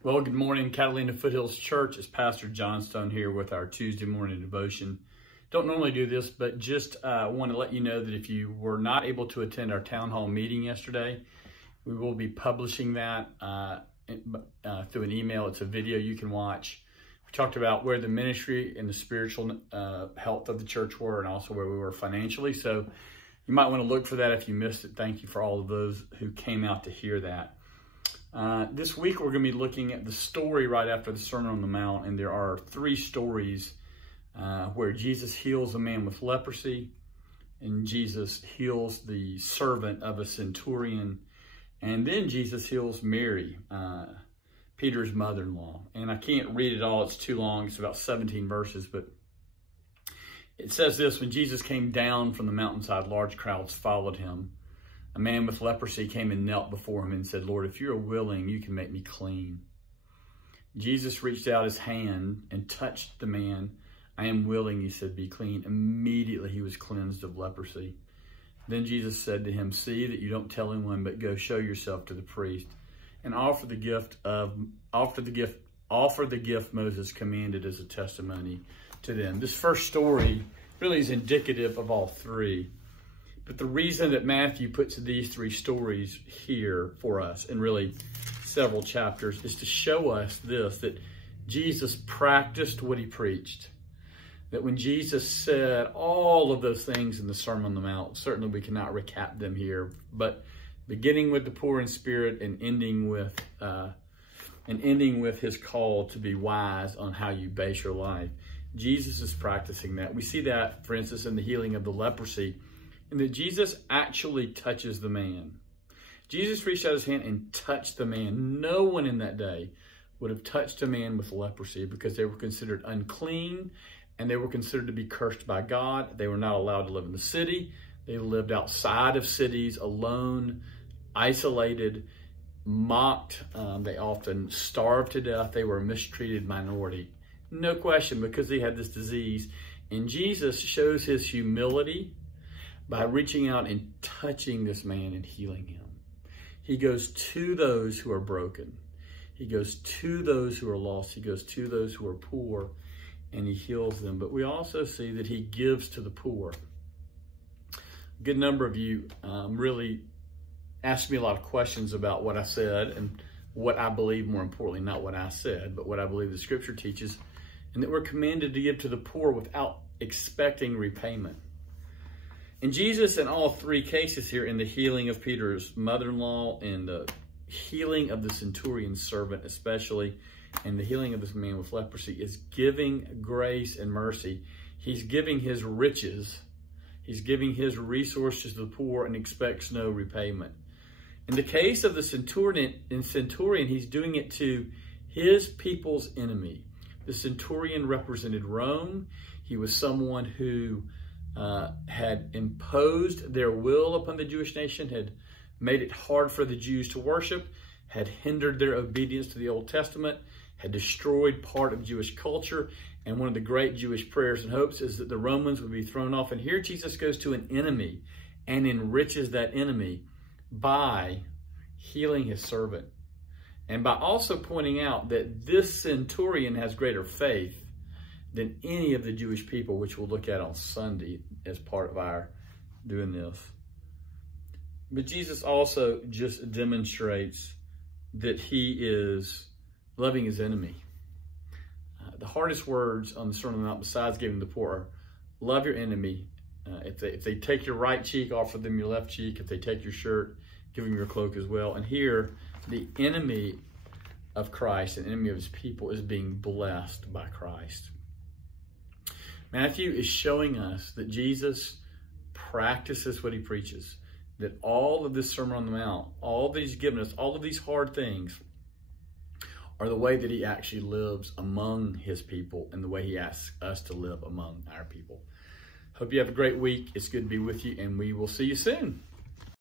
Well, good morning, Catalina Foothills Church. It's Pastor Johnstone here with our Tuesday morning devotion. Don't normally do this, but just want to let you know that if you were not able to attend our town hall meeting yesterday, we will be publishing that through an email. It's a video you can watch. We talked about where the ministry and the spiritual health of the church were, and also where we were financially. So you might want to look for that if you missed it. Thank you for all of those who came out to hear that. This week we're going to be looking at the story right after the Sermon on the Mount, and there are three stories where Jesus heals a man with leprosy, and Jesus heals the servant of a centurion, and then Jesus heals Mary, Peter's mother-in-law. And I can't read it all, it's too long, it's about 17 verses, but it says this: when Jesus came down from the mountainside, large crowds followed him. A man with leprosy came and knelt before him and said, "Lord, if you are willing, you can make me clean." Jesus reached out his hand and touched the man. "I am willing," he said, "be clean." Immediately he was cleansed of leprosy. Then Jesus said to him, "See that you don't tell anyone, but go show yourself to the priest and offer the gift Moses commanded as a testimony to them." This first story really is indicative of all three. But the reason that Matthew puts these three stories here for us, in really several chapters, is to show us this, that Jesus practiced what he preached. That when Jesus said all of those things in the Sermon on the Mount, certainly we cannot recap them here, but beginning with the poor in spirit and ending with his call to be wise on how you base your life, Jesus is practicing that. We see that, for instance, in the healing of the leprosy, and that Jesus actually touches the man. Jesus reached out his hand and touched the man. No one in that day would have touched a man with leprosy because they were considered unclean and they were considered to be cursed by God. They were not allowed to live in the city. They lived outside of cities, alone, isolated, mocked. They often starved to death. They were a mistreated minority. No question, because they had this disease. And Jesus shows his humility by reaching out and touching this man and healing him. He goes to those who are broken. He goes to those who are lost. He goes to those who are poor, and he heals them. But we also see that he gives to the poor. A good number of you really asked me a lot of questions about what I said and what I believe, more importantly, not what I said, but what I believe the scripture teaches, and that we're commanded to give to the poor without expecting repayment. And Jesus, in all three cases here, in the healing of Peter's mother-in-law, and the healing of the centurion's servant especially, and the healing of this man with leprosy, is giving grace and mercy. He's giving his riches. He's giving his resources to the poor and expects no repayment. In the case of the centurion, he's doing it to his people's enemy. The centurion represented Rome. He was someone who had imposed their will upon the Jewish nation, had made it hard for the Jews to worship, had hindered their obedience to the Old Testament, had destroyed part of Jewish culture. And one of the great Jewish prayers and hopes is that the Romans would be thrown off. And here Jesus goes to an enemy and enriches that enemy by healing his servant, and by also pointing out that this centurion has greater faith than any of the Jewish people, which we'll look at on Sunday as part of our doing this. But Jesus also just demonstrates that he is loving his enemy. The hardest words on the Sermon on the Mount, besides giving the poor, are love your enemy. If they take your right cheek, offer them your left cheek. If they take your shirt, give them your cloak as well. And here, the enemy of Christ, an enemy of his people, is being blessed by Christ. Matthew is showing us that Jesus practices what he preaches, that all of this Sermon on the Mount, all that he's given us, all of these hard things, are the way that he actually lives among his people and the way he asks us to live among our people. Hope you have a great week. It's good to be with you, and we will see you soon.